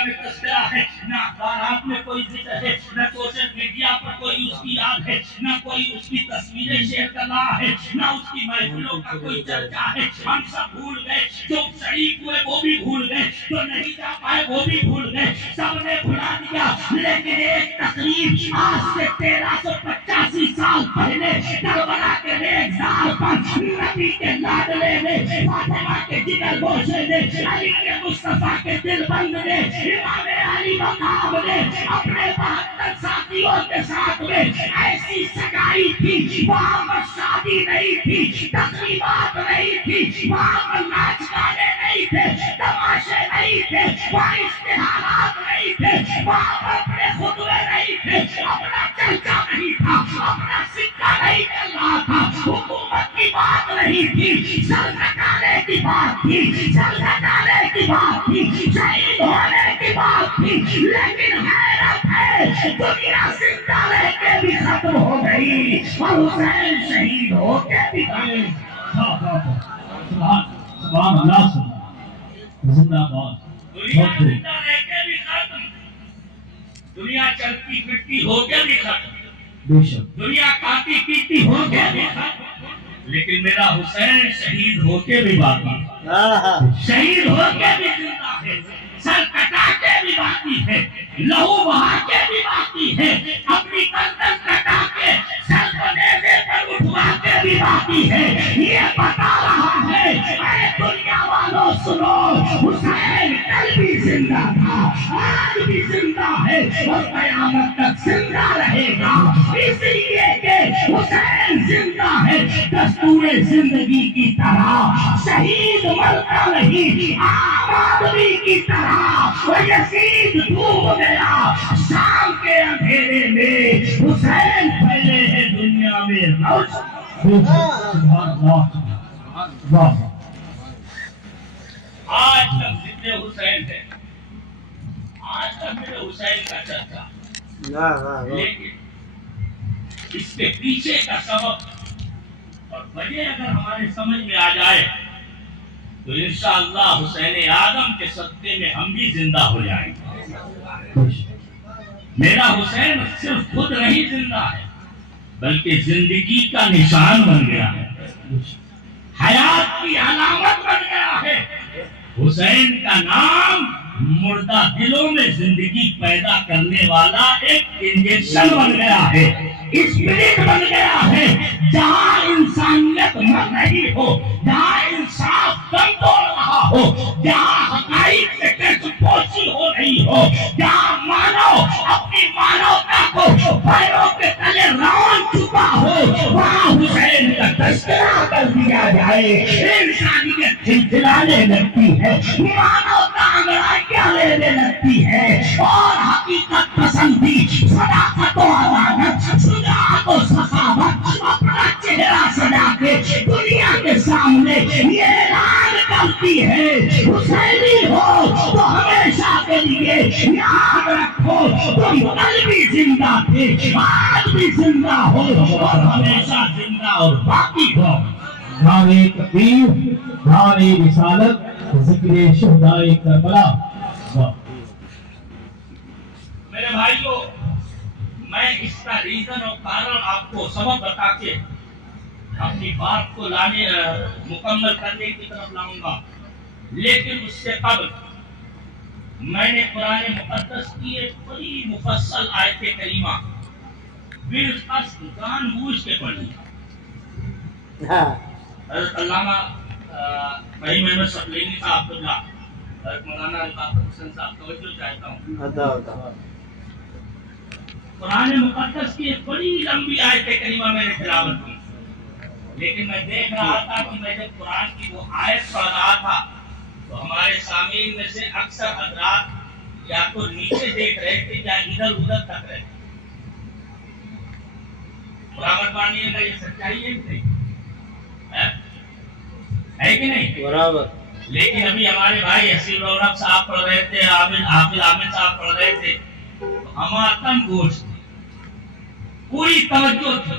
Media میں تذکرہ ہے، نہ اخبارات میں کوئی ذکر ہے، نہ سوشل میڈیا پر کوئی اس کی یاد ہے، نہ کوئی اس کی تصویریں شیئر کر رہا ہے، نہ اس کی محفلوں کا کوئی چرچا ہے۔ ہم سب بھول گئے، جو شریک ہوئے وہ بھی بھول گئے، جو نہیں جا پائے وہ بھی بھول گئے، سب نے بھلا دیا۔ لیکن ایک تقریب آج سے 1385 سال پہلے کربلا کے ریگزار پر نبی کے لاڈلے نے، فاطمہ کے جگر گوشے نے، علی کے مصطفیٰ کے دل بند نے، امام علی مقام نے اپنے 72 ساتھیوں کے ساتھ میں ایسی سجائی تھی، وہاں پر شادی نہیں تھی، تقریبات نہیں تھی، وہاں پر ناچ گانے نہیں تھے، تماشے نہیں تھے، وہاں اشتہارات نہیں تھے، وہاں پر اپنے خطبے نہیں تھے، اپنا چرچا نہیں تھا، اپنا سکہ نہیں چل رہا تھا، حکومت کی بات نہیں تھی، سر کٹانے کی بات تھی، سر کٹانے کی بات تھی، شہید ہونے کی بات تھی۔ لیکن حیرت ہے، دنیا زندہ رہ کے بھی ختم ہو گئی اور حسین شہید ہو کے بھی گئے۔ سبحان اللہ، زندہ باد۔ دنیا زندہ رہ کے بھی ختم، دنیا چلتی پھرتی ہو کے بھی ختم، بے شک دنیا کھاتی پیتی ہو کے بھی ختم، لیکن میرا حسین شہید ہو کے بھی باقی، شہید ہو کے بھی زندہ ہے، سر کٹا کے بھی باقی ہے، لہو بہا کے بھی باقی ہے، اپنی گردن کٹا کے سر کو نیزے پر اٹھوا کے بھی باقی ہے۔ یہ بتا رہا ہے، اے دنیا والوں سنو، حسین کل بھی زندہ تھا، آج بھی زندہ ہے اور قیامت تک زندہ رہے گا، اس لیے کہ حسین زندہ ہے۔ دستور زندگی کی طرح شہید مرتا نہیں، عام آدمی کی طرح وہ یزید ڈوب گیا شام کے اندھیرے میں، حسین پھیلے ہیں دنیا میں روشن۔ سبحان اللہ، واہ۔ آج تک ذکر حسین ہے، آج تک میرے حسین کا چرچا، لیکن اس کے پیچھے کا سبب اور وجہ اگر ہمارے سمجھ میں آ جائے تو انشاءاللہ حسین آدم کے صدقے میں ہم بھی زندہ ہو جائیں گے۔ میرا حسین صرف خود نہیں زندہ ہے بلکہ زندگی کا نشان بن گیا ہے، حیات کی علامت بن گیا ہے۔ حسین کا نام مردہ دلوں میں زندگی پیدا کرنے والا ایک انجیکشن بن گیا ہے، اسپرٹ بن گیا ہے۔ جہاں انسانیت مر رہی ہو، جہاں انصاف دم توڑ رہا ہو، جہاں حقائق سے ٹیچ پوچھی ہو رہی ہو، جہاں مانو اپنی مانوتا کو پیروں کے تلے رون چکا ہو، وہاں حسین کا تذکرہ کر دیا جائے، انسانیت کھلکھلانے لگتی ہے، مانوتا انگڑائیاں لینے لگتی ہے، اور حقیقت پسندی، صداقت و امانت، شجاعت و سخاوت اپنا چہرہ سجا کے دنیا کے سامنے یہ اعلان کرتی ہے، حسینی ہو تو ہمیشہ کے لیے یاد رکھو تم کل بھی زندہ تھے، آج بھی زندہ ہو اور ہمیشہ زندہ اور باقی ہو۔ نعرہ تکبیر، نعرہ رسالت، ذکر شہدائے کربلا۔ واہ۔ میرے بھائیوں، میں اس کا ریزن اور کارن آپ کو سبب بتا کے اپنی بات کو مکمل کرنے کی طرف لاؤں گا، لیکن اس سے قبل میں نے قرآن مقدس کی ایک بڑی مفصل آیت کریمہ بالقصد جان بوجھ کے پڑھی۔ حضرت علامہ بھائی محمد شبلینی صاحب کو حضرت مولانا الطاف حسین صاحب توجہ چاہتا ہوں۔ قرآن مقدس کی ایک بڑی لمبی آیت کریمہ میں نے تلاوت کی، لیکن میں دیکھ رہا تھا کہ میں جب قرآن کی وہ آیت پڑھ رہا تھا تو ہمارے سامعین میں سے اکثر حضرات یا تو نیچے دیکھ رہے تھے یا ادھر ادھر تک رہے تھے۔ برابر مانیے گا، یہ سچائی ہے کہ نہیں؟ ہے کہ نہیں؟ برابر۔ لیکن ابھی ہمارے بھائی حسین رونق صاحب پڑھ رہے تھے، حافظ عامر صاحب پڑھ رہے تھے، ہمارا تن گوشت پوری توجہ تھی۔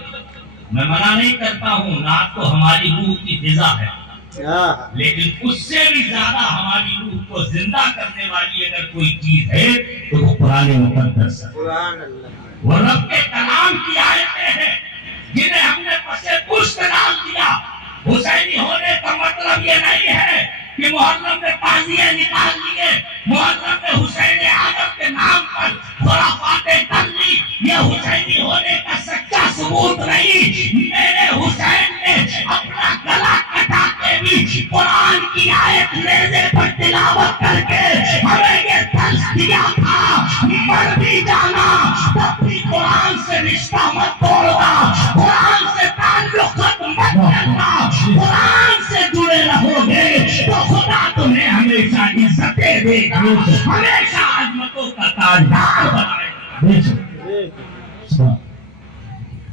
میں منع نہیں کرتا ہوں، نعت تو ہماری روح کی غذا ہے، لیکن اس سے بھی زیادہ ہماری روح کو زندہ کرنے والی اگر کوئی چیز ہے تو وہ قرآن مقدس ہے، وہ رب کے کلام کی آیتیں ہیں جنہیں ہم نے پسے پشت ڈال دیا۔ حسینی ہونے کا مطلب یہ نہیں ہے کہ محرم میں تعزیے نکال لیے، محرم میں حسین اعظم کے نام پر خرافاتیں کر لی، یہ حسینی ہونے کا سچا ثبوت نہیں۔ میرے حسین نے اپنا گلا کٹا کے بھی قرآن کی آیت نیزے پر تلاوت کر کے ہمیں یہ درس دیا تھا، مر بھی جانا تب بھی قرآن سے رشتہ مت توڑنا، قرآن سے تعلق مت کرنا، قرآن سے جڑے رہو گے تو خدا تمہیں ہمیشہ عزتیں دے گا، ہمیشہ عظمتوں کا تاجدار بنائے گا۔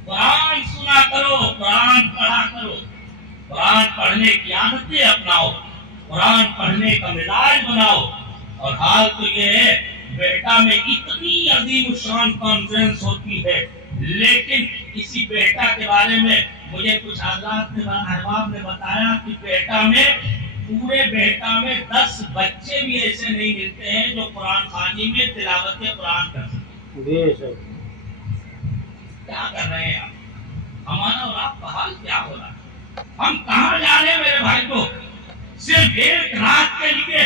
قرآن سنا کرو، قرآن پڑھا کرو، قرآن پڑھنے کی عادتیں اپناؤ، قرآن پڑھنے کا مزاج بناؤ۔ اور حال تو یہ ہے بیٹا میں اتنی عظیم شان کانفرنس ہوتی ہے، لیکن کسی بیٹا کے بارے میں مجھے کچھ احباب نے بتایا کہ بیٹا میں پورے بیٹا میں 10 بچے بھی ایسے نہیں ملتے ہیں جو قرآن خوانی میں تلاوت قرآن کر سکتے۔ کیا کر رہے ہیں ہمارا اور آپ کا حال کیا ہو رہا ہے؟ ہم کہاں جا رہے ہیں میرے بھائی کو؟ صرف ایک رات کے لیے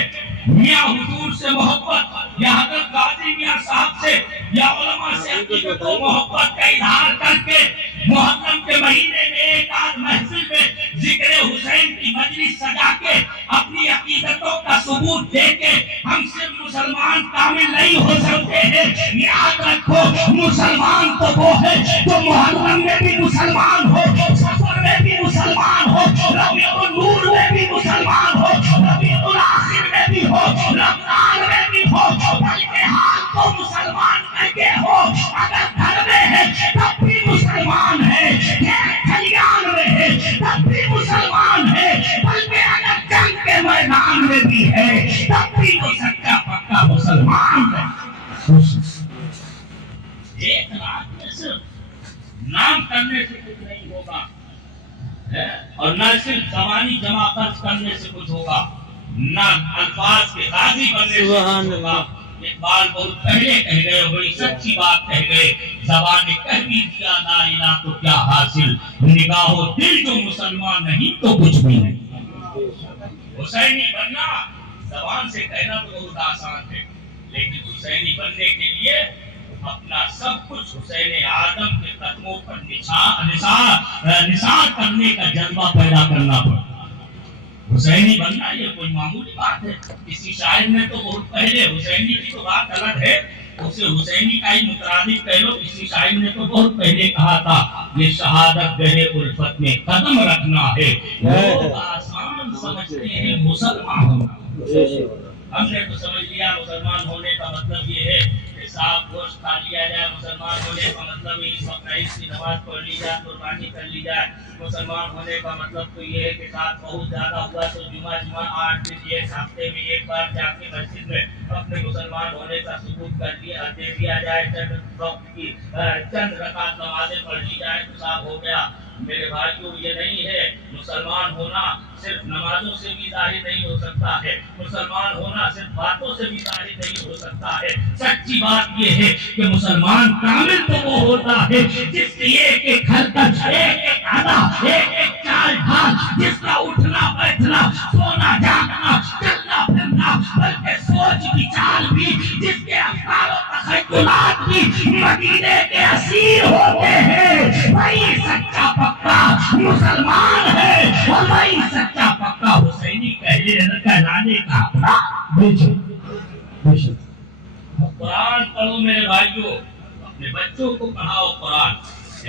میاں حضور سے محبت یا حضرت غازی میاں صاحب سے یا علماء سے عقیدت و محبت کا اظہار کر کے محرم کے مہینے میں ایک آدھ محفل میں ذکر حسین کی مجلس سجا کے اپنی عقیدتوں کا ثبوت دے کے ہم صرف مسلمان کامل نہیں ہو سکتے ہیں۔ یاد رکھو مسلمان تو وہ ہے جو محرم میں بھی مسلمان ہو، سفر میں بھی مسلمان ہو، ربیع النور میں بھی مسلمان ہو، ربیع الاخر میں بھی ہو، رمضان میں بھی ہو، بلکہ حال تو مسلمان کر کے ہو۔ اگر گھر میں ہے تب بھی مسلمان ہے، کھلیان میں ہے تب بھی مسلمان ہے، بلکہ اگر جنگ کے میدان میں بھی ہے تب بھی وہ سچا پکا مسلمان ہے۔ ایک رات میں صرف نام کرنے سے کچھ نہیں ہوگا، اور نہ صرف زبانی جمع خرچ کرنے سے کچھ ہوگا، نہ الفاظ کے غازی بننے سے کچھ ہوگا۔ اقبال بہت پہلے کہہ گئے، بڑی سچی بات کہہ گئے، زبان نے کہہ بھی دیا لا الہ تو کیا حاصل، نگاہ و دل جو مسلمان نہیں تو کچھ بھی نہیں۔ حسینی بننا زبان سے کہنا تو بہت آسان ہے، لیکن حسینی بننے کے لیے اپنا سب کچھ حسین اعظم کے قدموں پر نثار کرنے کا جذبہ پیدا کرنا پڑتا۔ حسینی بننا یہ کوئی معمولی بات ہے۔ کسی شاعر نے تو بہت پہلے، حسینی کی تو بات الگ ہے، اسے حسینی کا ہی مترادف کہہ لو، کسی شاعر نے تو بہت پہلے کہا تھا یہ شہادت گہے الفت میں قدم رکھنا ہے، لوگ آسان سمجھتے ہیں مسلمان ہونا۔ ہم نے تو سمجھ لیا مسلمان ہونے کا مطلب یہ ہے کہ صاف گوشت کھا لیا جائے، مسلمان ہونے کا مطلب اس وقت عید کی نماز پڑھ لی جائے، قربانی کر لی جائے، مسلمان ہونے کا مطلب تو یہ ہے کہ ساتھ بہت زیادہ ہوا تو جمعہ 8 دن ایک ہفتے میں ایک بار جا کے مسجد میں اپنے مسلمان ہونے کا ثبوت کر دے دیا جائے، چند رکعت نمازیں پڑھ لی جائے تو صاحب ہو گیا۔ میرے بھائیوں یہ نہیں ہے، مسلمان ہونا صرف نمازوں سے بھی ظاہر نہیں ہو سکتا ہے، مسلمان ہونا صرف باتوں سے بھی ظاہر نہیں ہو سکتا ہے۔ سچی بات یہ ہے کہ مسلمان کامل تو وہ ہوتا ہے جس کی ایک ایک حرکت، ایک ایک ادا، ایک ایک چال ڈھال، جس کا اٹھنا بیٹھنا، سونا جاگنا، چلنا پھرنا، بلکہ سوچ وچار بھی، جس کے افکار و تخیلات بھی مدینے کے اسیر ہوتے ہیں، وہی سچا پکا مسلمان ہے، اور وہی سچا پکا حسینی کہلانے کا حق۔ قرآن پڑھو میرے بھائیوں، اپنے بچوں کو پڑھاؤ قرآن۔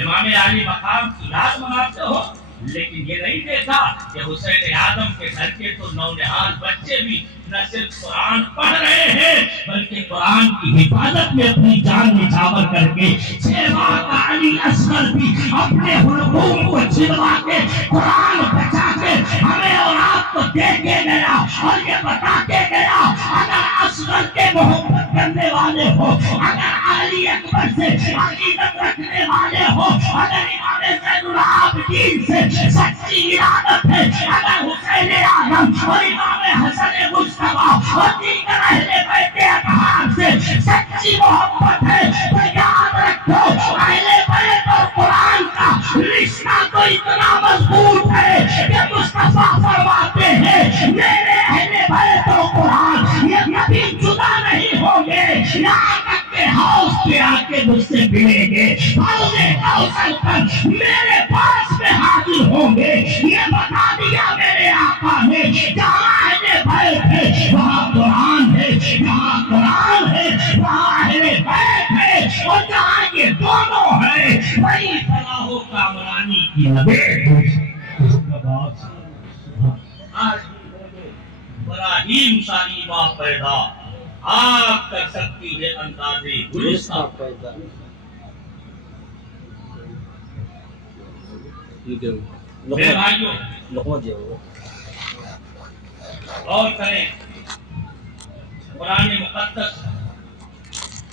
امام علی مقام کی یاد مناتے ہو، لیکن یہ نہیں دیکھا کہ حسین اعظم کے گھر کے تو نونہال بچے بھی نہ صرف قرآن پڑھ رہے ہیں بلکہ قرآن کی حفاظت میں اپنی جان نچھاور کر کے 6 ماہ کا علی اصغر بھی اپنے حلقوم کو چھلوا کے قرآن بچا کے ہمیں اور آپ کو دے کے گیا، اور یہ بتا کے گیا اگر اصغر کے محبت کرنے والے ہو، اگر علی اکبر سے عقیدت رکھنے والے ہو، اگر امام زین العابدین سے سچی ارادت ہے، اگر حسین اعظم اور امام حسن مجتبیٰ اور دیگر اہل بیت اطہار سے سچی محبت ہے، تو یاد رکھو اہل بیت اور قرآن کا رشتہ تو اتنا مضبوط ہے کہ مصطفیٰ فرماتے ہیں میرے اہل بیت اور قرآن یہ کبھی جدا نہیں ہوں گے، یہاں تک کہ حوض پہ آ کے مجھ سے ملیں گے، حوض کوثر پر میرے پاس میں حاضر ہوں گے۔ یہ بتا دیا میرے آقا نے جہاں اہل بیت ہے وہاں قرآن ہے، جہاں قرآن ہے وہاں اہل بیت ہے، اور جہاں یہ دونوں ہے وہی فلاح و کامرانی کی نبی۔ ابراہیم ساری ماں پیدا آپ کر سکتی ہے اندازے گلستہ پیدا۔ میرے بھائیوں غور کریں، قرآن مقدس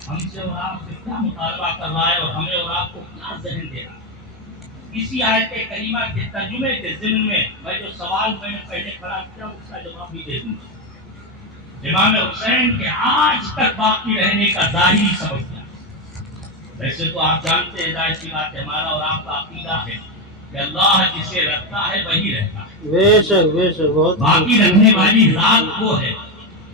ہم سے اور آپ سے کیا مطالبہ کر رہا ہے اور ہمیں اور آپ کو کیا ذہن دے رہا ہے۔ اسی آیت کریمہ کے ترجمے کے ضمن میں جو سوال میں نے پہلے کھڑا کیا اس کا جواب بھی دے دوں گا۔ امام حسین کے آج تک باقی رہنے کا ظاہری سبب کیا؟ ویسے تو آپ جانتے ہیں، ظاہر سی بات ہے، ہمارا اور آپ کا عقیدہ ہے کہ اللہ جسے رکھتا ہے وہی رہتا ہے، بے شک باقی رکھنے والی ذات وہ ہے،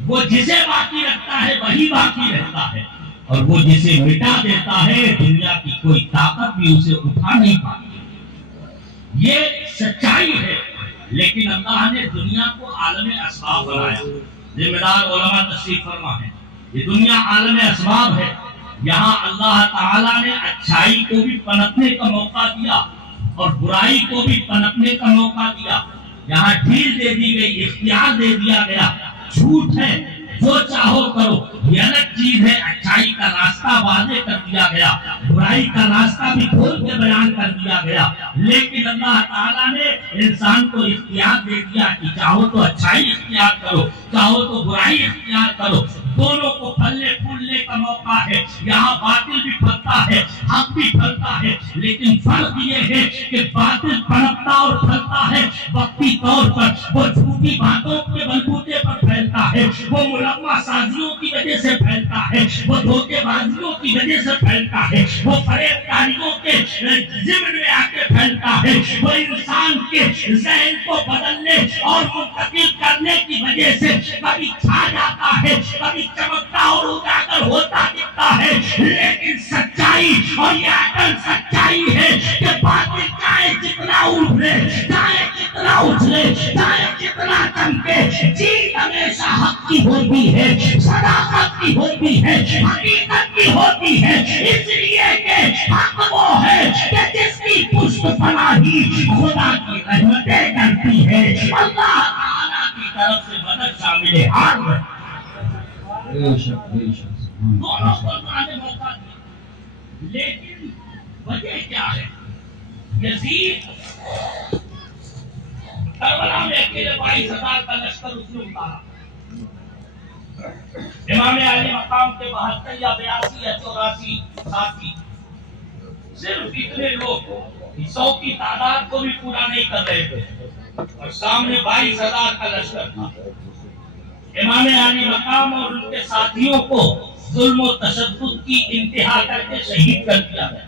وہ جسے باقی رکھتا ہے وہی باقی رہتا ہے، اور وہ جسے مٹا دیتا ہے دنیا کی کوئی طاقت بھی اسے اٹھا نہیں پاتی۔ یہ سچائی ہے، لیکن اللہ نے دنیا کو عالم اسباب بنایا۔ ذمہ دار علماء تشریف فرما ہے، یہ دنیا عالم اسباب ہے، یہاں اللہ تعالیٰ نے اچھائی کو بھی پنپنے کا موقع دیا اور برائی کو بھی پنپنے کا موقع دیا، یہاں ڈھیل دے دی گئی، اختیار دے دیا گیا، جھوٹ ہے جو چاہو کرو، یہ الگ چیز ہے، اچھائی کا راستہ واضح کر دیا گیا، برائی کا راستہ بھی کھول کے بیان کر دیا گیا، لیکن اللہ تعالیٰ نے انسان کو اختیار دے دیا کہ چاہو تو اچھائی اختیار کرو، چاہو تو برائی اختیار کرو، دونوں کو پھلنے پھولنے کا موقع ہے، یہاں باطل بھی پھلتا ہے، حق بھی پھلتا ہے، لیکن فرق یہ ہے کہ باطل پنپتا اور پھلتا ہے وقتی طور پر، وہ جھوٹی باتوں کے بلبوتے پر پھیلتا ہے، وہ ملوث سازیوں کی وجہ سے پھیلتا ہے، وہ دھوکے بازیوں کی وجہ سے پھیلتا ہے، وہ فریب کاریوں کے ضمن میں آ کے پھیلتا ہے، وہ انسان کے ذہن کو بدلنے اور منتقل کرنے کی وجہ سے کبھی چھا جاتا ہے، کبھی چمکتا اور اجاگر ہوتا دکھتا ہے، لیکن سچائی اور یہ اصل سچائی ہے کہ باطل چاہے جتنا اٹھے، چاہے جتنا اچھلے، چاہے جتنا چمکے، جیت ہمیشہ حق کی ہوتی ہے، صداقت کی ہوتی ہے، حقیقت کی ہوتی ہے، اس لیے کہ حق وہ ہے کہ جس کی پشت پناہی خدا کی رحمتیں کرتی ہے، اللہ تعالیٰ کی طرف سے مدد شامل ہے۔ دونوں کو اللہ نے موقع دیا، لیکن وجہ کیا ہے؟ یزید کربلا میں اکیلے 22,000 کا لشکر اس نے اتارا، امام علی مقام کے 72 یا 82 یا 84 ساتھی، صرف اتنے لوگ 100 کی تعداد کو بھی پورا نہیں کر رہے تھے، اور سامنے 22,000 کا لشکر تھا۔ امام علی مقام اور ان کے ساتھیوں کو ظلم و تشدد کی انتہا کر کے شہید کر دیا گیا۔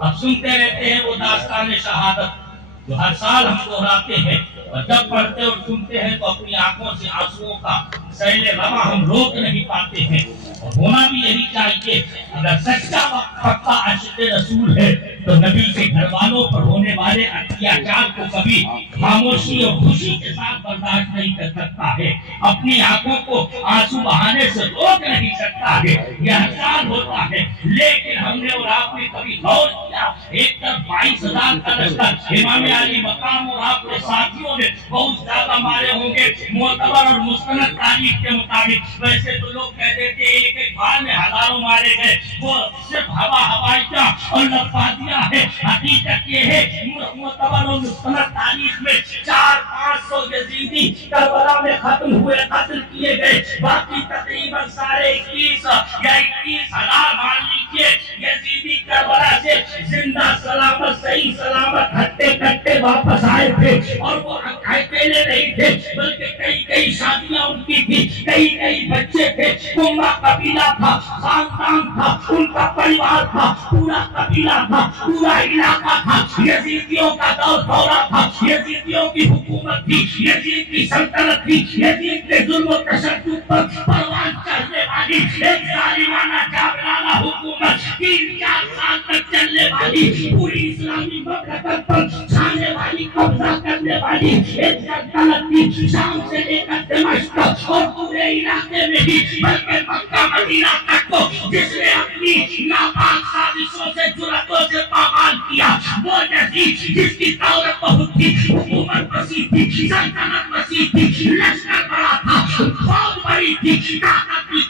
اب سنتے رہتے ہیں وہ داستان شہادت جو ہر سال ہم دہراتے ہیں، اور جب پڑھتے اور سنتے ہیں تو اپنی آنکھوں سے آنسوؤں کا سیل رواں ہم روک نہیں پاتے ہیں، اور ہونا بھی یہی چاہیے۔ اگر سچا پکا عاشق رسول ہے تو نبی کے گھر والوں پر ہونے والے اتیاچار کو کبھی خاموشی اور خوشی کے ساتھ برداشت نہیں کر سکتا ہے، اپنی آنکھوں کو آنسو بہانے سے روک نہیں سکتا ہے، یہ ہر سال ہوتا ہے۔ لیکن ہم نے اور آپ نے کبھی غور کیا، ایک طرف 22,000 کا لشکر، امام علی مقام اور آپ کے ساتھیوں نے بہت زیادہ مارے ہوں گے معتبر اور مستند تاریخ کے مطابق، ویسے تو لوگ کہہ دیتے ہیں ایک ایک بار میں ہزاروں مارے گئے، وہ صرف ہوائیاں اور لفظیاں ہے، حقیقت یہ ہے معتبر اور مستند تاریخ میں 400-500 یزیدی کربلا میں ختم ہوئے، قتل کیے گئے، باقی تقریباً ساڑھے 21 یا 21,000 مان لیجیے یزیدی کربلا سے زندہ سلامت صحیح سلامت ہٹے کٹے واپس آئے تھے، اور وہ اکیلے نہیں تھے بلکہ کئی شادیاں ان کی تھی، کئی بچے تھے، کنبہ قبیلہ تھا، خاندان تھا، ان کا پریوار تھا، پورا قبیلہ تھا، پورا علاقہ تھا، یزیدیوں کا دورہ تھا، یزیدیوں کی حکومت تھی، یزید کی سلطنت تھی، یزید کے ظلم و تشدد پر پروان چڑھنے والی ایک ظالمانہ جابرانہ حکومت 3-4 سال تک چلنے والی، پوری اسلامی مملکت پر چھانے والی، قبضہ کرنے والی ایک سلطنت تھی، شام سے لے کر دمشق اور پورے علاقے میں بھی بلکہ مکہ مدینہ تک کو جس نے اپنی ناپاک سازشوں سے جرأتوں سے پامال کیا، وہ یزید جس کی دولت بہت تھی، حکومت وسیع تھی، سلطنت وسیع تھی، لشکر بڑا تھا، فوج بڑی تھی، طاقت بھی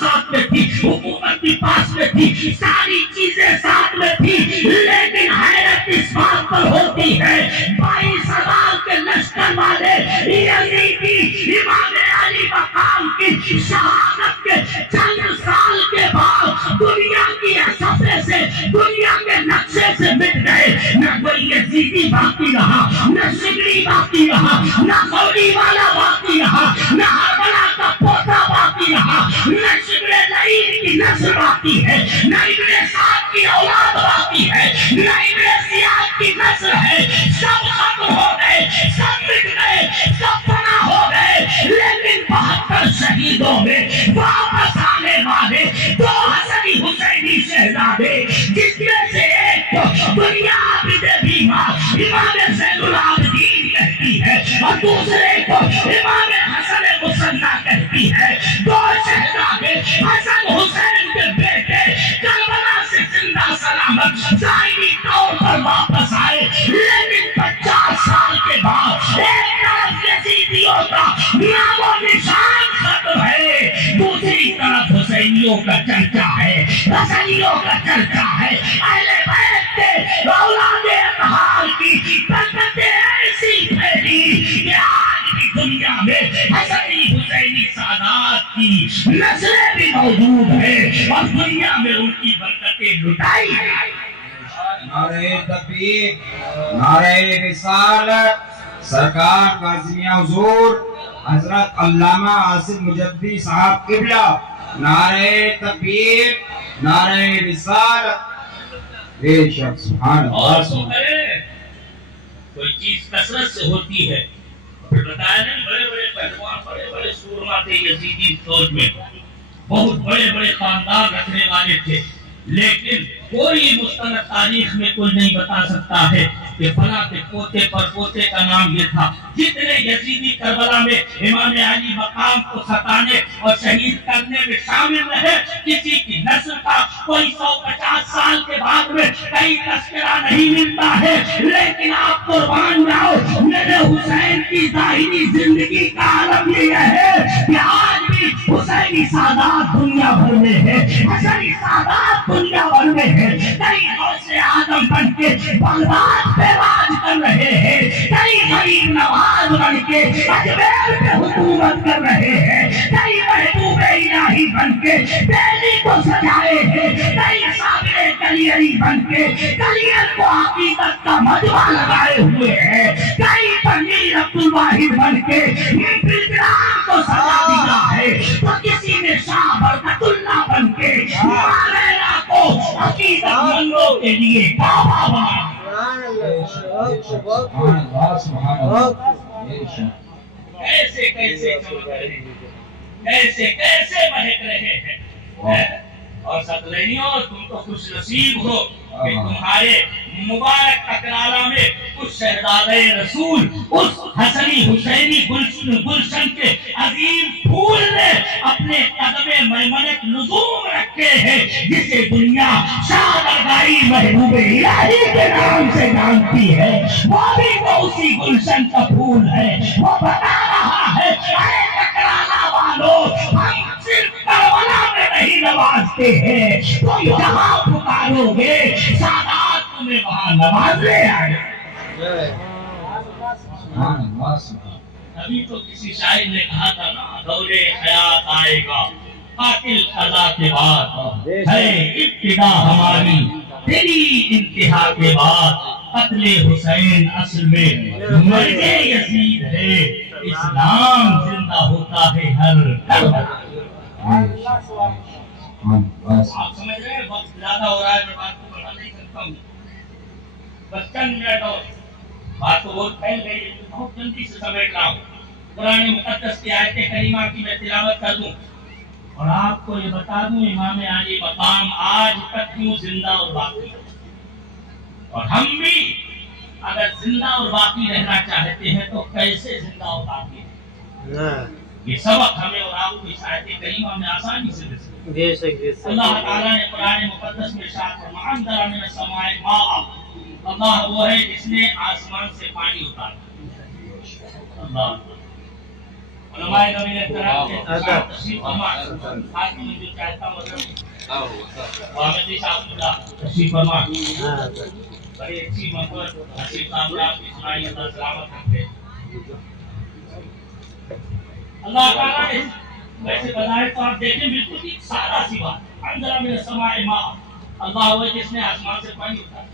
ساتھ میں تھی، حکومت بھی پاس میں تھی، ساری چیزیں ساتھ میں تھی، لیکن حیرت اس بات پر ہوتی ہے 22,000 کے لشکر والے یزیدی امام علی مقام کی شہادت کے چند سال کے بعد دنیا کی صفحے سے، دنیا کے نقشے سے مٹ گئے، نہ کوئی یزیدی باقی رہا، نہ شبلی باقی رہا، نہ غوری والا باقی رہا، نہ ہربلا کا پوتا باقی رہا، نہ شبل لعین کی نسل باقی ہے، نہ ابن سعد کی اولاد باقی ہے، نہ ابن زیاد کی نسل ہے، سب ختم ہو گئے، سب مٹ گئے، سب فنا ہو گئے، لیکن 72 شہیدوں میں واپس آنے والے 2 حسنی حسینی شہزادے، جس میں سے ایک دنیا عابد بیمار امام زین العابدین کہتی ہے اور دوسرے کو امام حسن مصنع کہتی ہے، 2 شہزادے حسن حسین کے بیٹے کربلا سے زندہ سلامت ظاہری طور پر واپس آئے، لیکن 50 سال کے بعد ایک طرف یزیدیوں کا نام و نشان ختم ہے، دوسری طرف حسینیوں کا چرچا ہے، حسنیوں کا چرچا ہے، اہل بیت کے اولاد اطہار کی برکتیں ایسی پھیلی کہ آج بھی دنیا میں حسنی حسینی سادات کی نسلیں بھی موجود ہیں اور دنیا میں ان کی برکتیں لٹائی ہیں۔ نعرہ تکبیر، نعرہ رسالت، سرکار غازیہ حضور حضرت علامہ آصف مجددی صاحب قبلہ، نعرہ تکبیر، نعرہ رسالت، بے شک سبحان اللہ۔ اور سو کرے کوئی چیز کثرت سے ہوتی ہے، پھر بتایا نہیں بڑے بڑے پہلوان، بڑے بڑے سورما تھے یزیدی فوج میں، بہت بڑے بڑے خاندان رکھنے والے تھے، لیکن کوئی مستند تاریخ میں کوئی نہیں بتا سکتا ہے کہ فلاں کے پوتے پر پوتے کا نام یہ تھا۔ جتنے یزیدی کربلا میں امام علی مقام کو ستانے اور شہید کرنے میں شامل رہے، کسی کی نسل کا کوئی 150 سال کے بعد میں کئی تذکرہ نہیں ملتا ہے، لیکن آپ قربان جاؤ، میرے حسین کی ظاہری زندگی کا عالم یہ ہے کہ آج بھی حسینی سادات دنیا بھر میں ہے، حسنی سادات دنیا بھر میں ہے، کئی غوث اعظم بن کے بغداد پہ راج کر رہے ہیں، کئی غریب نواز بن کے اجمیر پہ حکومت کر رہے ہیں، کئی محبوب الہی بن کے دہلی کو سجائے ہیں، کئی صابر کلیری بن کے کلیر کو عقیدت کا مجمع لگائے ہوئے ہیں، کئی پنیر عبدالواحد بن کے بلگرام کو سجا دیا ہے، تو کسی نے شاہ برکت اللہ بن کے مالینا کو عقیدت مندوں کے لیے کعبہ بنا۔ کیسے کیسے چمک رہے ہیں، کیسے کیسے مہک رہے ہیں، اور ستلینیوں تم تو خوش نصیب ہو کہ تمہارے مبارک اکرالہ میں اس شہزادہ رسول، اس حسنی حسینی گلشن کے عظیم پھول نے اپنے قدم میمنت نظوم رکھے ہیں، جسے دنیا شاہ درباری محبوب الہی کے نام سے جانتی ہے، وہ بھی تو اسی گلشن کا پھول ہے۔ وہ بتا رہا ہے اے اکرالہ والوں، ہم صرف کربلا میں نہیں نوازتے ہیں، تو جہاں پکارو گے سادات تمہیں وہاں نوازنے آئے۔ ابھی تو کسی شاعر نے کہا تھا نا، دور حیات آئے گا قاتل قضا کے بعد، ہے ابتدا ہماری تیری انتہا کے بعد، قتل حسین اصل میں مرگ یزید ہے، اسلام زندہ ہوتا ہے ہر آپ سمجھ رہے ہیں؟ وقت زیادہ ہو رہا ہے، میں بات کو بڑھا نہیں سکتا ہوں، بس چند منٹ اور بات تو بہت پھیل گئی ہے، بہت جلدی سے سمیٹ رہا ہوں۔ قرآن مقدس کی آیت کریمہ کی میں تلاوت کر دوں اور آپ کو یہ بتا دوں امام علی مقام آج تک کیوں زندہ اور باقی ہے، اور ہم بھی اگر زندہ اور باقی رہنا چاہتے ہیں تو کیسے زندہ اور باقی ہیں، یہ سبق ہمیں اور آپ کو اس آیت کریمہ میں آسانی سے مل سکتا ہے۔ اللہ تعالیٰ نے قرآن مقدس میں ارشاد فرمایا انزل من السماء ماء، اللہ وہ ہے جس نے آسمان سے پانی اتارا۔ اللہ علماء نبی احترام کے تشریف فرما، آج میں جو چاہتا ہوں محمد صاحب اللہ تشریف فرما، بڑی اچھی محبت تشریف صاحب آپ کی سنائی، اللہ سلامت رکھے۔ اللہ تعالیٰ نے ویسے بتائے تو آپ دیکھیں بالکل ہی سادہ سی بات، انزل من السماء ماء، اللہ وہ جس نے آسمان سے پانی اتارا۔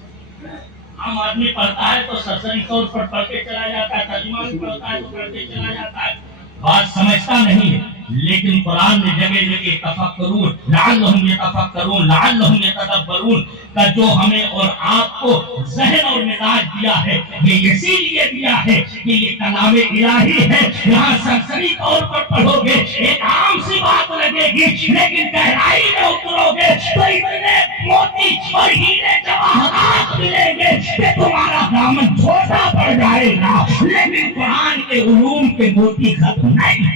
عام آدمی پڑھتا ہے تو سرسری طور پر پڑھ کے چلا جاتا ہے، ترجمہ بھی پڑھتا ہے تو پڑھ کے چلا جاتا ہے، بات سمجھتا نہیں ہے، لیکن قرآن نے جگہ جگہ تفکرون لعلہم یتفکرون لعلہم یتدبرون کا جو ہمیں اور آپ کو ذہن اور مزاج دیا ہے، یہ اسی لیے دیا ہے کہ یہ کلام الہی ہے، یہاں سرسری طور پر پڑھو گے ایک عام سی بات لگے گی، لیکن گہرائی میں اترو گے تو اتنے موتی اور ہیرے جواہرات ملیں گے کہ تمہارا دامن چھوٹا پڑ جائے گا، لیکن قرآن کے علوم کے موتی ختم نہیں ہے۔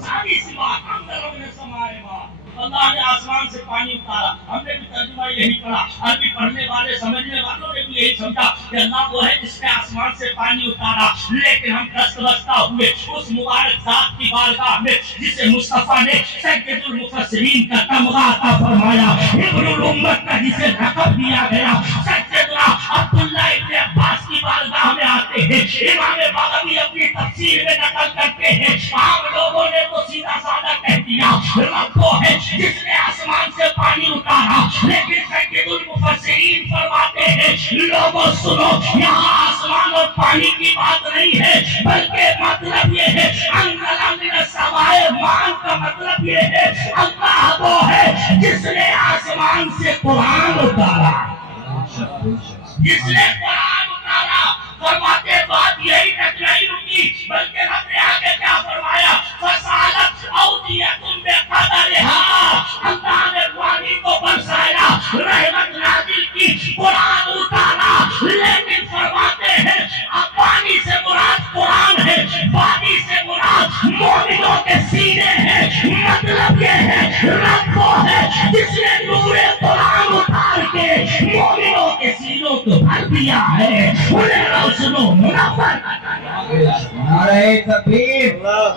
ساری سی بات انزل من السماء ماء، اللہ نے آسمان سے پانی اتارا۔ ہم نے بھی ترجمہ یہی پڑھا، عربی پڑھنے والے سمجھنے والوں نے بھی یہی سمجھا کہ اللہ وہ ہے جس نے آسمان سے پانی اتارا، لیکن ہم دست بستہ ہوئے اس مبارک ذات کی بارگاہ میں جسے مصطفیٰ نے سید المفسرین کا تمغہ عطا فرمایا، ابن الامت کا جسے لقب دیا گیا، سیدنا عبداللہ ابن عباس کی بارگاہ میں آتے ہیں۔ امام بغوی اپنی تفسیر میں نقل کرتے ہیں، عام لوگوں نے تو سیدھا سادہ کہہ دیا رب وہ ہے جس نے آسمان سے پانی اتارا، لیکن سید المفسرین فرماتے ہیں لوگوں سنو، یہاں آسمان اور پانی کی بات نہیں ہے، بلکہ مطلب یہ ہے انزل من السماء ماء کا مطلب یہ ہے اللہ وہ ہے جس نے آسمان سے قرآن اتارا، جس نے قرآن اتارا۔ فرماتے بات یہی تک نہیں رکی، بلکہ رب نے آگے کیا فرمایا فسالت اودیۃ بقدرها، اللہ نے پانی کو برسایا، رحمت نازل کی، قرآن اتارا، لیکن فرماتے ہیں اب پانی سے مراد قرآن ہے، پانی سے مراد مومنوں کے سینے ہیں، مطلب یہ ہے رب وہ ہے جس نے نور قرآن اتار کے مومنوں کے سینوں کو بھر دیا ہے، انہیں روشن و منور۔ نعرہ تکبیر،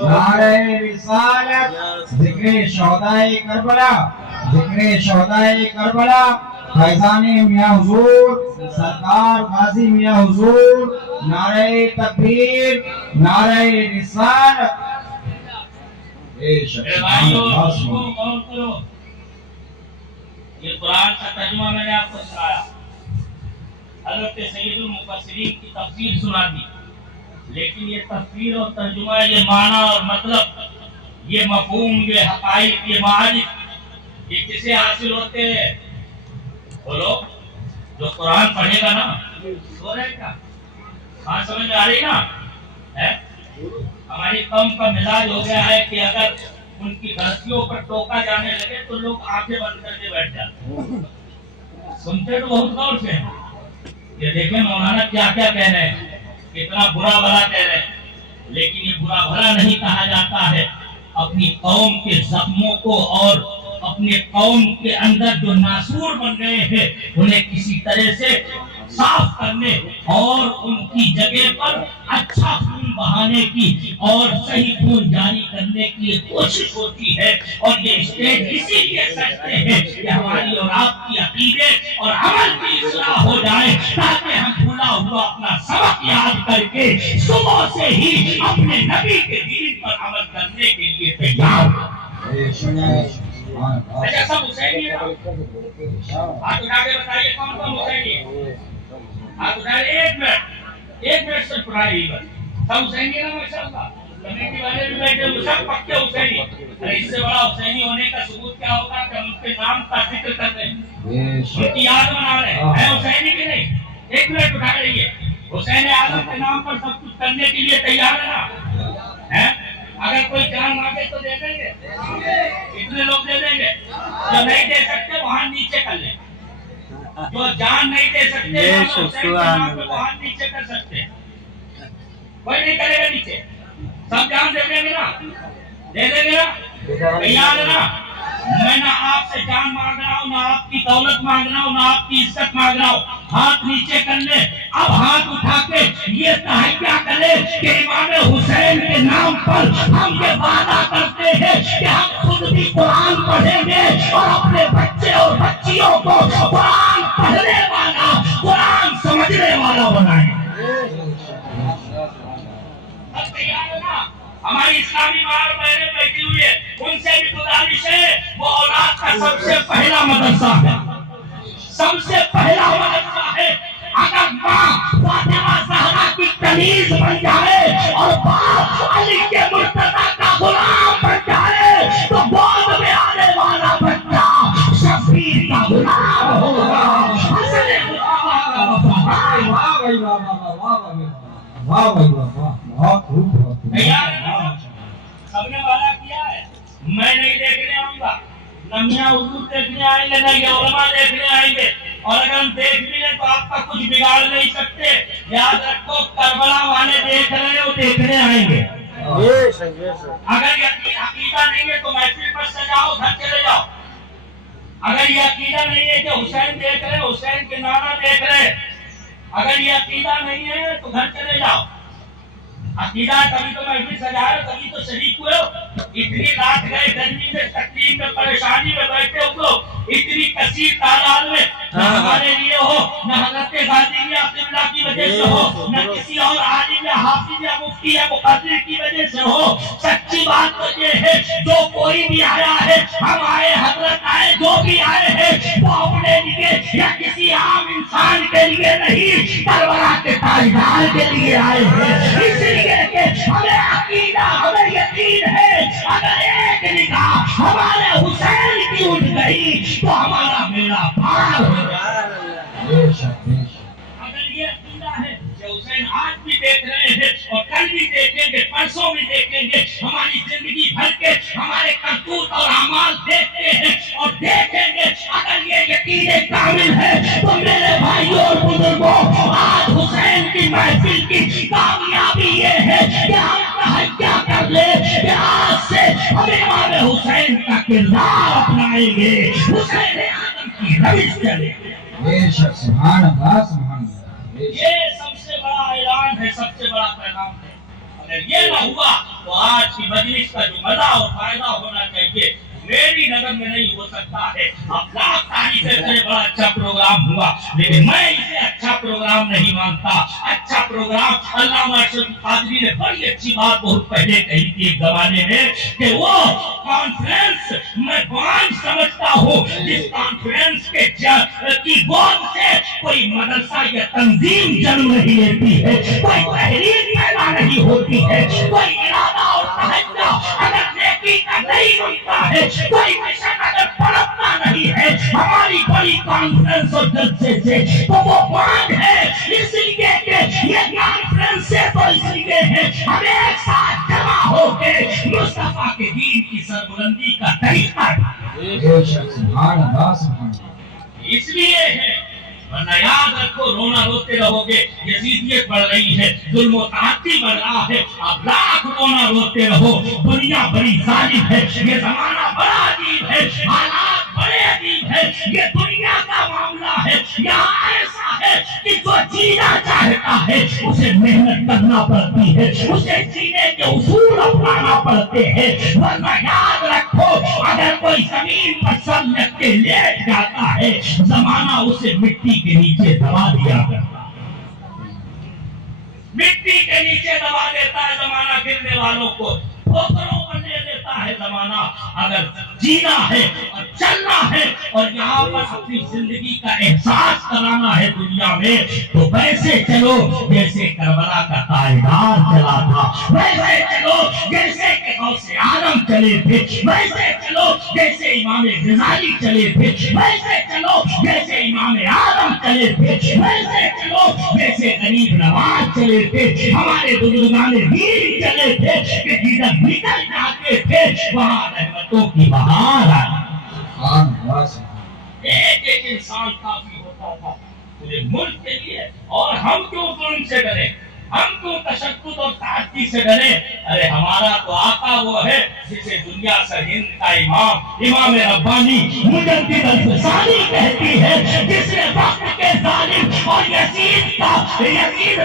نعرہ رسالت، ذکر شہداء کربلا، ذکر شہداء کربلا، فیضان میاں حضور، سرکار غازی میاں حضور، نعرہ تکبیر، نعرہ رسالت۔ میرے بھائیو غور کرو، یہ قرآن کا ترجمہ میں نے آپ کو سنایا، حضرت سید المفسرین کی تفسیر سنا دی، لیکن یہ تفسیر اور ترجمہ، یہ معنی اور مطلب، یہ مفہوم، یہ حقائق، یہ معارف، یہ کسے حاصل ہوتے ہیں؟ بولو، جو قرآن پڑھے گا نا، سو رہے گا، بات سمجھ میں آ رہی نا؟ ہماری قوم کا مزاج ہو گیا ہے کہ اگر ان کی غلطیوں پر ٹوکا جانے لگے تو لوگ آنکھیں بند کر کے بیٹھ جاتے ہیں۔ سنتے تو بہت غور سے ہیں، یہ دیکھیں مولانا کیا کیا کہہ رہے ہیں، کتنا برا بھلا کہہ رہے ہیں، لیکن یہ برا بھلا نہیں کہا جاتا ہے، اپنی قوم کے زخموں کو اور اپنے قوم کے اندر جو ناسور بن گئے ہیں انہیں کسی طرح سے صاف کرنے اور ان کی جگہ پر اچھا خون بہانے کی اور صحیح خون جاری کرنے کی کوشش ہوتی ہے، اور یہ اسٹیج اسی لیے سجتے ہیں کہ ہماری اور آپ کی عقیدے اور عمل کی اصلاح ہو جائے، تاکہ ہم پیدا ہوا اپنا سبق یاد کر کے صبح سے ہی اپنے نبی کے دین پر عمل کرنے کے لیے تیار ہو۔ اچھا سب حسینی ہے؟ ہاتھ اٹھا کے بتائیے کون کون حسینی ہے؟ ہاتھ اٹھائیے، ایک منٹ سے پڑھائیے بس۔ سب حسینی ہے نا ماشاءاللہ؟ کمیٹی والے بھی بیٹھے وہ سب پکے حسینی۔ اس سے بڑا حسینی ہونے کا ثبوت کیا ہوگا کہ ہم ان کے نام کا ذکر کر رہے ہیں، ان کی یاد منا رہے ہیں۔ ہے حسینی کہ نہیں؟ ایک منٹ اٹھا رہیے۔ حسین اعظم کے نام پر سب کچھ کرنے کے لیے تیار ہے نا؟ اگر کوئی جان مانگے تو دے دیں گے، اتنے لوگ دے دیں گے۔ جو نہیں دے سکتے وہاں نیچے کر لیں، جو جان نہیں دے سکتے حسین کے نام پہ وہاں نیچے کر سکتے ہیں، کوئی نہیں کرے گا نیچے، سب جان دے دیں گے نا؟ دے دیں گے نا؟ تیار ہے نا؟ میں نہ آپ سے جان مانگ رہا ہوں، نہ آپ کی دولت مانگ رہا ہوں، نہ آپ کی عزت مانگ رہا ہوں۔ ہاتھ نیچے کر لے، اب ہاتھ اٹھا کے یہ تحیہ کرے کہ امام حسین کے نام پر ہم یہ وعدہ کرتے ہیں کہ ہم خود بھی قرآن پڑھیں گے اور اپنے بچے اور بچیوں کو قرآن پڑھنے والا، قرآن سمجھنے والا بنائیں۔ ہماری اسلامی ماں بہنیں بیٹھی ہوئی ہے، ان سے بھی گزارش ہے وہ اولاد کا سب سے پہلا مدرسہ ہے، سب سے پہلا مدرسہ ہے۔ اگر ماں فاطمہ زہرا کی کنیز بن جائے اور باپ علی کے مرتضیٰ کا غلام بن جائے تو گود میں آنے والا بچہ شبیر کا غلام ہوگا، حسن سب نے وعدہ کیا ہے، میں نہیں دیکھنے آؤں گا، نہ میاں حضور دیکھنے آئیں گے، نہ یہ علماء دیکھنے آئیں گے، اور اگر ہم دیکھ بھی لیں تو آپ کا کچھ بگاڑ نہیں سکتے۔ یاد رکھو کربلا والے دیکھ رہے ہیں، وہ دیکھنے آئیں گے۔ اگر یہ عقیدہ نہیں ہے تو محفل پر سجاؤ، گھر چلے جاؤ۔ اگر یہ عقیدہ نہیں ہے کہ حسین دیکھ رہے، حسین کے نانا دیکھ رہے، اگر یہ عقیدہ نہیں ہے تو گھر چلے جاؤ۔ عقیدہ تبھی تو محفل سجائے، تبھی تو شریک ہوئے ہو۔ اتنی رات گئے گرمی میں، تکلیف میں، پریشانی میں بیٹھے ہو، اتنی کثیر تعداد میں، نہ ہمارے لیے ہو، نہ حضرت غازی یا قبلہ کی وجہ سے ہو، نہ کسی اور عالم یا حافظ یا مفتی یا مقرر کی وجہ سے ہو۔ سچی بات تو یہ ہے جو کوئی بھی آیا ہے، ہم آئے، حضرت آئے، جو بھی آئے ہیں وہ اپنے لیے یا کسی عام انسان کے لیے نہیں، کربلا کے تاجدار کے لیے آئے ہیں۔ اس لیے کہ ہمیں عقیدہ، ہمیں یقین ہے اگر ایک نگاہ ہمارے حسین کی اٹھ گئی تو ہمارا بیڑا پار ہو جائے۔ اگر یہ عقیدہ ہے کہ حسین آج بھی دیکھ رہے ہیں اور کل بھی دیکھیں گے، پرسوں بھی دیکھیں گے، ہماری زندگی بھر کے ہمارے کرتوت اور اعمال دیکھتے ہیں اور دیکھیں گے، اگر یہ یقین کامل ہے تو میرے بھائیوں اور بزرگوں، آج حسین کی محفل کی کامیابی یہ ہے کہ ہم تحیہ کر لے کہ آج سے ہم امام حسین کا کردار اپنائیں گے، حسین اعظم کی روش چلیں گے۔ سبحان اللہ، سبحان اللہ۔ یہ سب سے بڑا اعلان ہے، سب سے بڑا پیغام ہے۔ اگر یہ نہ ہوا تو آج کی مجلس کا جو مزہ اور فائدہ ہونا چاہیے میری نظر میں نہیں ہو سکتا ہے۔ اب لاکھ تعریفیں کرے بڑا اچھا پروگرام ہوا، لیکن میں اسے اچھا پروگرام نہیں مانتا۔ اچھا پروگرام علامہ ارشد قادری نے بڑی اچھی بات بہت پہلے کہی تھی ایک زمانے میں کہ وہ کانفرنس میں بانج سمجھتا ہوں جس کانفرنس کے کی گود سے کوئی مدرسہ یا تنظیم جنم نہیں لیتی ہے، کوئی تحریک پیدا نہیں ہوتی ہے، کوئی ارادہ اور تحجہ اگر نیکی کا نہیں بنتا ہے، کوئی مشن اگر پڑھتا نہیں ہے ہماری بڑی کانفرنس اور جلسے سے تو وہ بانج ہے۔ اس لیے کہ یہ کانفرنس سے تو اس لیے ہے ہم ایک ساتھ جمع ہو کے مصطفیٰ کے دین کی سربلندی کا طریقہ سبحان اللہ، سبحان اللہ۔ اس لیے ہے، ورنہ یاد رکھو رونا روتے رہو گے، یزیدیت بڑھ رہی ہے، ظلم و تعدی بڑھ رہا ہے، اب لاکھ رونا روتے رہو، دنیا بڑی ظالم ہے، یہ زمانہ بڑا عجیب ہے، حالات بڑے عجیب ہے، یہ دنیا کا معاملہ ہے، یہاں ایسا ہے کہ جو جینا چاہتا ہے اسے محنت کرنا پڑتی ہے، اسے جینے کے اصول اپنانا پڑتے ہیں، ورنہ یاد رکھو اگر کوئی زمین پر سر رکھ کے لیٹ جاتا ہے زمانہ اسے مٹی کے نیچے دبا دیا کرتا ہے۔ مٹی کے نیچے دبا دیتا ہے زمانہ گرنے والوں کو، ٹھوکروں پر لے دیتا ہے زمانہ۔ اگر جینا ہے اور چلنا ہے اور یہاں پر اپنی زندگی کا احساس کرانا ہے دنیا میں، تو ویسے چلو جیسے کربلا کا تاجدار چلا تھا، ویسے چلو جیسے کہ غوث اعظم چلے تھے، ویسے چلو جیسے امام غزالی چلے تھے، ویسے چلو جیسے امام اعظم چلے تھے، ویسے چلو جیسے غریب نواز چلے تھے، ہمارے بزرگان دین چلے تھے کہ جدھر نکل جاتے تھے وہاں رحمتوں کی بہار آئی۔ ایک ایک انسان کافی ہوتا تھا پورے ملک کے لیے، اور ہم کیوں ظلم سے ڈرے، ہم کیوں تشدد اور تعدی سے ڈرے؟ ارے ہمارا تو آقا وہ ہے جسے دنیا سرہند کا امام ربانی مجدد الفسانی کہتی ہے، جس نے وقت کے ظالم اور یزید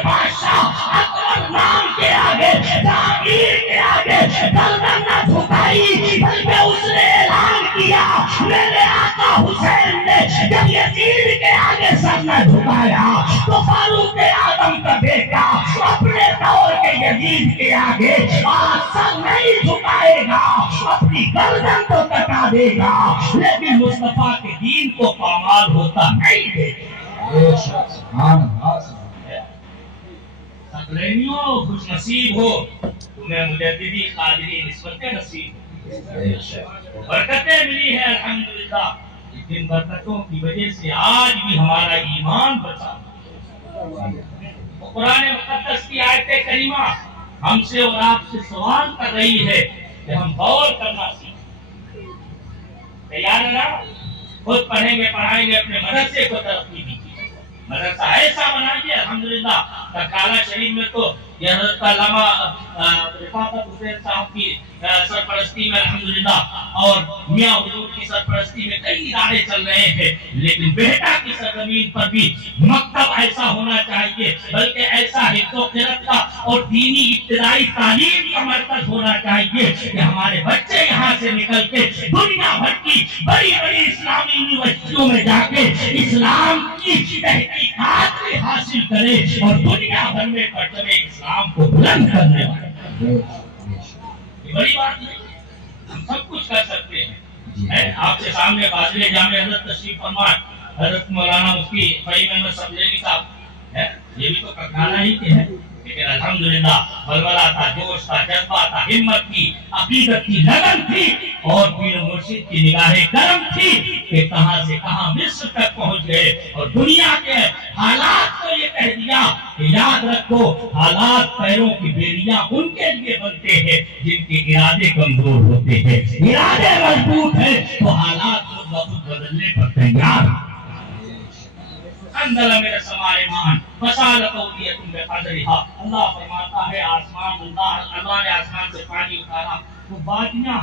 بادشاہ اکبر نام کے آگے، جہانگیر کے آگے گردن نہ جھکائی، بلکہ اس نے اعلان کیا، میرے آقا حسین نے جب یزید کے آگے سر نہ جھکایا تو فاروق اعظم کا بیٹا اپنے دور کے یزید کے آگے سر نہیں جھکائے گا، اپنی گردن تو کٹا دے گا، لیکن مصطفیٰ کے دین کو پامال ہوتا نہیں دے گا۔ سقلینیوں خوش نصیب ہو، تمہیں مجددی قادری نسبتیں نصیب ہو، برکتیں ملی ہے الحمدللہ۔ ان برکتوں کی وجہ سے آج بھی ہمارا ایمان بچا۔ قرآن مقدس کی آیت کریمہ ہم سے اور آپ سے سوال کر رہی ہے کہ ہم غور کرنا سیکھیں۔ تیار ہے نا؟ خود پڑھیں گے، پڑھائیں گے، اپنے مدرسے کو ترقی دیجیے، مدرسہ ایسا بنائیے۔ الحمدللہ کالا شریف میں تو یہ حضرت علامہ رفاقت حسین صاحب کی سرپرستی میں الحمدللہ اور میاں حضور کی سرپرستی میں کئی ادارے چل رہے ہیں، لیکن بیٹا کی سرزمین پر بھی مکتب ایسا ہونا چاہیے، بلکہ ایسا حفظ و قرأت کا اور دینی ابتدائی تعلیم کا مرکز ہونا چاہیے کہ ہمارے بچے یہاں سے نکل کے دنیا بھر کی بڑی بڑی اسلامی یونیورسٹیوں میں جا کے اسلام کی تحقیقات بھی حاصل کرے اور دنیا بھر میں پرچم اسلام کو بلند کرنے والے۔ یہ بڑی بات نہیں ہے، ہم سب کچھ کر سکتے ہیں۔ آپ کے سامنے فاضل جامع حضرت تشریف فرما حضرت مولانا مفتی فہیم احمد سبزینی صاحب ہے، یہ بھی تو کرنانا ہی کے ہیں، لیکن الحمدللہ بلبلا تھا، جوش تھا، جذبہ تھا، ہمت تھی، عقیدت کی لگن تھی، اور پیر مرشد کی نگاہ کرم تھی کہ کہاں سے کہاں مصر تک پہنچ گئے، اور دنیا کے حالات کو یہ کہہ دیا کہ یاد رکھو حالات پیروں کی بیڑیاں ان کے لیے بنتے ہیں جن کے ارادے کمزور ہوتے ہیں، ارادے مضبوط ہیں تو حالات خود بخود بدلنے پر تیار۔ انزل من السماء ماء فسالت اودية بقدرها، اللہ فرماتا ہے اللہ نے آسمان سے پانی اتارا، وہ وادیاں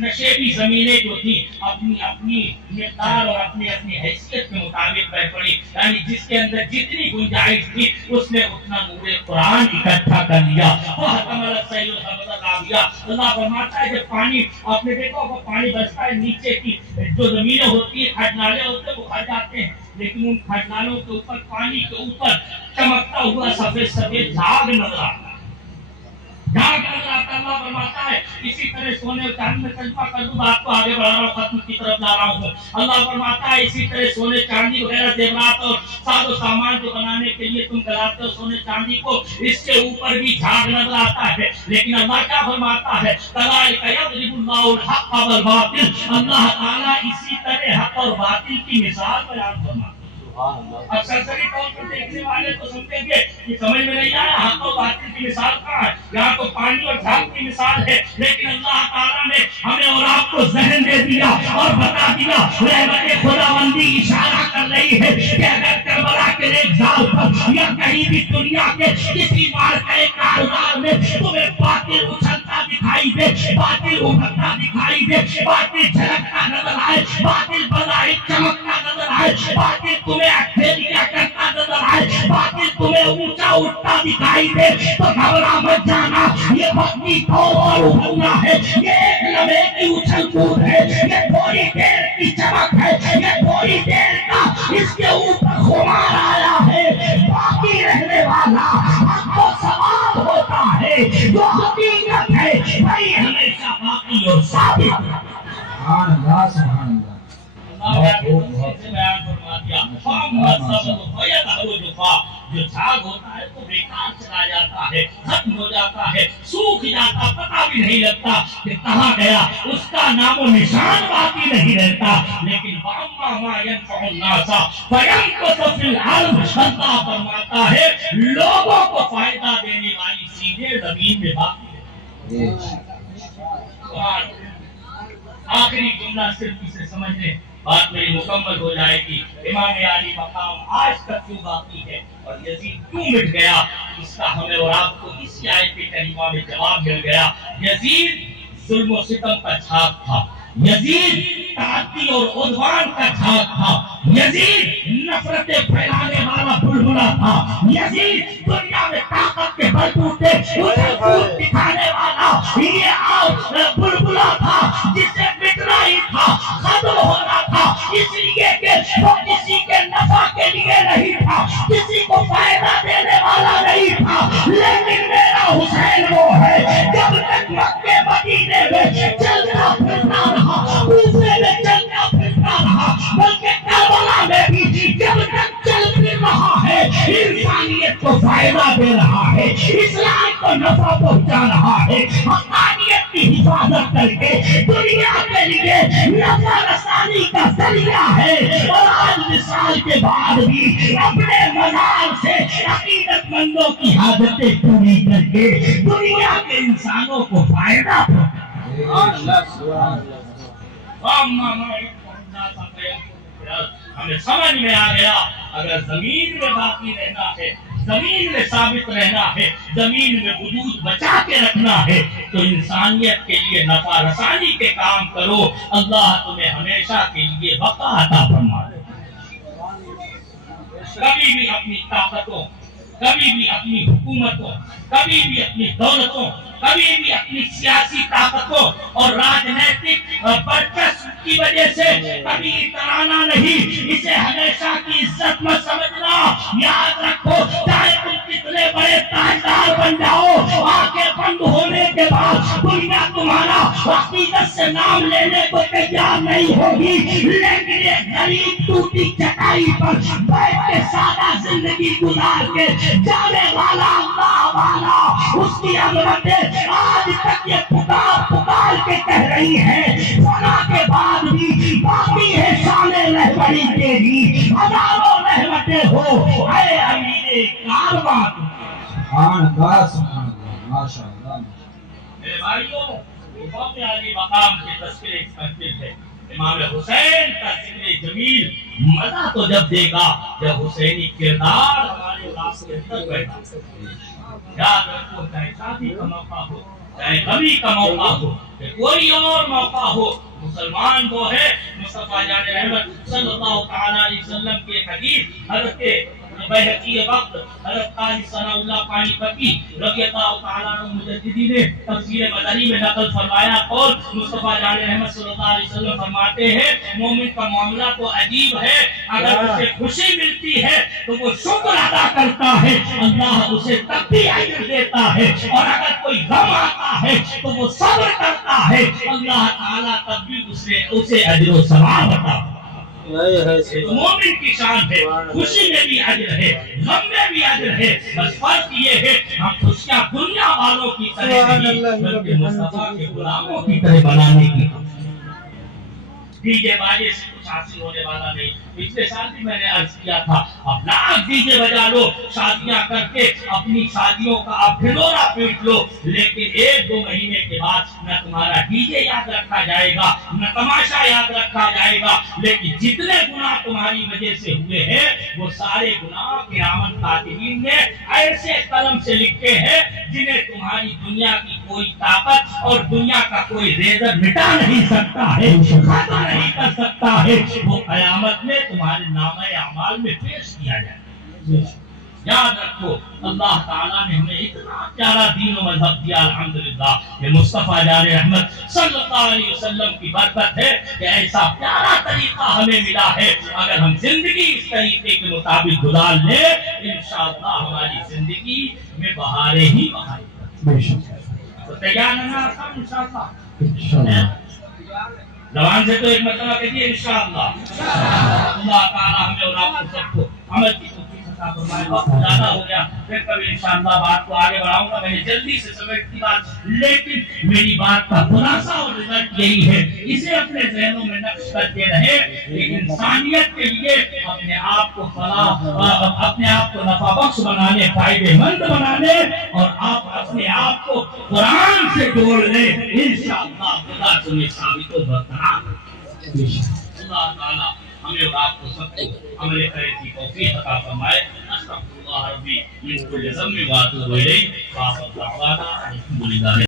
نشیبی زمینیں جو تھی اپنی مقدار اور اپنی حیثیت کے مطابق بہ پڑی، یعنی جس کے اندر جتنی گنجائش تھی اس نے اتنا نور قرآن اکٹھا کر لیا۔ اللہ فرماتا ہے جب پانی آپ نے دیکھا ہوگا پانی برستا ہے، نیچے کی جو زمینیں ہوتی ہیں کھڈ نالے ہوتے ہیں وہ کھڈ جاتے ہیں، لیکن ان کھڈ نالوں کے اوپر پانی کے اوپر چمکتا ہوا سفید سفید جھاگ نظر آتا ہے، جھاگ نظر آتا ہے۔ اللہ فرماتا ہے اسی طرح سونے اور چاندی میں تجربہ کر دوں، آپ کو آگے بڑھا رہا ہوں، ختم کی طرف لا رہا ہوں۔ اللہ فرماتا ہے اسی طرح سونے چاندی وغیرہ زیورات اور ساز و سامان جو بنانے کے لیے تم گلاتے ہو سونے چاندی کو، اس کے اوپر بھی جھاگ نظر آتا ہے، لیکن اللہ کیا فرماتا ہے کذالک یضرب اللہ الحق والباطل، اللہ تعالیٰ اسی طرح حق اور باطل کی مثال بیان فرماتا ہے۔ اب سرسری طور پر دیکھنے والے تو سمجھیں گے کہ سمجھ میں نہیں آیا حق و باطل کی مثال کہاں ہے، یہاں تو پانی اور جھاگ کی مثال ہے، لیکن اللہ تعالیٰ نے ہمیں اور آپ کو ذہن دے دیا اور بتا دیا، رحمت خداوندی اشارہ کر رہی ہے کہ اگر کربلا کے ریگزار پر یا کہیں بھی دنیا کے کسی مارکے کاروبار میں تمہیں باطل اچھلتا دکھائی دے، باطل ابھرتا دکھائی دے، باطل جھلکتا نظر آئے، باطل بظاہر چمکتا نظر آئے، باطل تمہیں اکھیلیاں کرتا نظر آئے، باطل تمہیں اونچا اٹھتا دکھائی دے، تو گھبرا مت جانا، یہ وقتی طور اور ابھرنا ہے، یہ ایک لمحے کی اچھل کود ہے، یہ تھوڑی دیر کی چمک ہے، یہ تھوڑی دیر کا اس کے اوپر خمار آیا ہے، باقی رہنے والا سبحان اللہ سبحان اللہ جو جھاگ ہوتا ہے تو بیکار چلا جاتا ہے، ختم ہو جاتا ہے، سوکھ جاتا، پتہ بھی نہیں لگتا کہ کہاں گیا، اس کا نام و نشان باقی نہیں رہتا۔ لیکن وَأَمَّا مَا يَنفَعُ النَّاسَ فَيَمْكُثُ فِي الْأَرْضِ، اللہ فرماتا ہے لوگوں کو فائدہ دینے والی چیزیں زمین میں باقی رہتی ہیں۔ آخری جملہ صرف اسے سمجھ لیں، بات میری مکمل ہو جائے گی۔ امام علی مقام آج تک کیوں باقی ہے اور یزید کیوں مٹ گیا، اس کا ہمیں اور آپ کو اسی آیت کریمہ میں جواب مل گیا۔ یزید ظلم و ستم کا جھاگ تھا، یزید تعدی اور عدوان کا جھاگ تھا، یزید نفرتیں پھیلانے والا بلبلا تھا، یزید دنیا میں طاقت کے بلبوتے دکھانے والا یہ بلبلا تھا، جسے مٹنا ہی تھا، ختم ہونا تھا، اس لیے کہ وہ کسی کے نفع کے لیے نہیں تھا، کسی کو فائدہ دینے والا نہیں تھا۔ لیکن میرا حسین وہ ہے جب تک مکے مدینے میں چلتا پھرتا رہا، کوفے میں چلتا پھرتا رہا، بلکہ کربلا میں بھی جب تک چل پھر رہا ہے، انسانیت کو فائدہ دے رہا ہے، اسلام کو نفع پہنچا رہا ہے، حقانیت کی حفاظت کر کے دنیا کے لیے نفع رسانی کا ذریعہ ہے۔ اور آج مثال کے بعد بھی اپنے مزار سے عقیدت مندوں کی حاجتیں پوری کر کے دنیا کے انسانوں کو فائدہ ہمیں سمجھ میں آ گیا، اگر زمین میں باقی رہنا ہے، زمین میں ثابت رہنا ہے، زمین میں وجود بچا کے رکھنا ہے، تو انسانیت کے لیے نفع رسانی کے کام کرو، اللہ تمہیں ہمیشہ کے لیے بقا عطا فرمائے۔ کبھی بھی اپنی طاقتوں، کبھی بھی اپنی حکومتوں، کبھی بھی اپنی دولتوں، کبھی بھی اپنی سیاسی طاقتوں اور راجنیتک برچسپ کی وجہ سے کبھی اترانا نہیں، اسے ہمیشہ کی عزت مت سمجھنا۔ یاد رکھو، چاہے تم کتنے بڑے تاجدار بن جاؤ، آنکھیں بند ہونے کے بعد دنیا تمہارا حقیقت سے نام لینے کو تیار نہیں ہوگی، لیکن ایک غریب ٹوٹی چٹائی پر بیٹھ کے سادہ زندگی گزار کے جانے والا اللہ والا، اس کی عظمتیں آج تک یہ پکار کے کہہ رہی ہے، فنا کے بعد بھی باقی ہے شان رہبری تیری، ہزاروں رحمتیں ہو اے امیر کارواں۔ سبحان اللہ سبحان اللہ ماشاء اللہ۔ میرے بھائیوں، امام علی مقام کے تذکرے کی محفل ہے، امام حسین کا ذکر جمیل مزہ تو جب دے گا جب حسینی کردار ہمارے راس کے اندر بیٹھا۔ یاد رکھو، چاہے شادی کا موقع ہو، چاہے غمی کا موقع ہو، کوئی اور موقع ہو، مسلمان وہ ہے۔ مصطفیٰ جان رحمت صلی اللہ تعالیٰ علیہ وسلم کی ایک حدیث حضرت بیہقی وقت حضرت قاضی ثناء اللہ پانی پتی رضی اللہ تعالیٰ عنہ مجددی نے تفسیر مدنی میں نقل فرمایا، اور مصطفیٰ جان رحمت صلی اللہ علیہ وسلم فرماتے ہیں مومن کا معاملہ تو عجیب ہے، اگر اسے خوشی ملتی ہے تو وہ شکر ادا کرتا ہے، اللہ اسے تب بھی اجر دیتا ہے، اور اگر کوئی غم آتا ہے تو وہ صبر کرتا ہے، اللہ تعالیٰ تب بھی اسے اجر و ثواب عطا کرتا ہے۔ مومن کی شان ہے، خوشی میں بھی اجر ہے، غم میں بھی اجر ہے، بس فرق یہ ہے ہم خوشیاں دنیا والوں کی طرح نہیں بلکہ مصطفیٰ کے غلاموں کی طرح بنانے کی۔ ڈی جے باجے سے کچھ حاصل ہونے والا نہیں۔ پچھلے سال بھی میں نے عرض کیا تھا، اب لاکھ ڈی جے بجا لو، شادیاں کر کے اپنی شادیوں کا آپ ڈھنڈورا پیٹ لو، لیکن ایک دو مہینے کے بعد نہ تمہارا ڈی جے یاد رکھا جائے گا، نہ تماشا یاد رکھا جائے گا، لیکن جتنے گناہ تمہاری وجہ سے ہوئے ہیں وہ سارے گناہ کرامن کاتبین نے ایسے قلم سے لکھے ہیں جنہیں تمہاری دنیا کی کوئی طاقت اور دنیا کا کوئی ریزر مٹا نہیں سکتا ہے، ختم نہیں کر سکتا ہے، وہ قیامت میں تمہارے نامہ اعمال میں پیش کیا جائے۔ یاد رکھو، اللہ تعالیٰ نے ہمیں اتنا پیارا دین و مذہب دیا، الحمدللہ، کہ مصطفیٰ جان رحمت صلی اللہ علیہ وسلم کی برکت ہے کہ ایسا پیارا طریقہ ہمیں ملا ہے۔ اگر ہم زندگی اس طریقے کے مطابق گزار لیں، انشاءاللہ ہماری زندگی میں بہاریں ہی بہاریں۔ بے شک تو تیار رہنا سب انشاءاللہ۔ انشاءاللہ زبان سے تو ایک مرتبہ کہتی ہے انشاءاللہ. اللہ تعالیٰ ہمیں اور آپ کو سب کو عمل کی توفیق عطا فرمائے. وقت زیادہ ہو گیا، پھر کبھی انشاءاللہ بات کو آگے بڑھاؤں گا. میں نے جلدی سے سمیٹتی بات، لیکن میری بات کا خلاصہ اور رزلٹ یہی ہے، اسے اپنے ذہنوں میں نقش کرتے رہے کہ انسانیت کے لیے اپنے آپ کو فلاح، اپنے آپ کو نفع بخش بنانے، فائدے مند بنانے، اور آپ اپنے آپ کو قرآن سے جوڑ لیں. انشاءاللہ خدا تمہیں ثابت و برقرار. اللہ تعالیٰ ہمیں اور آپ کو سب کو عمل خیر کی توفیق عطا فرمائے. استغفر اللہ ربی من کل ذنب واتوب الیہ. وآخر دعوانا الحمد للہ.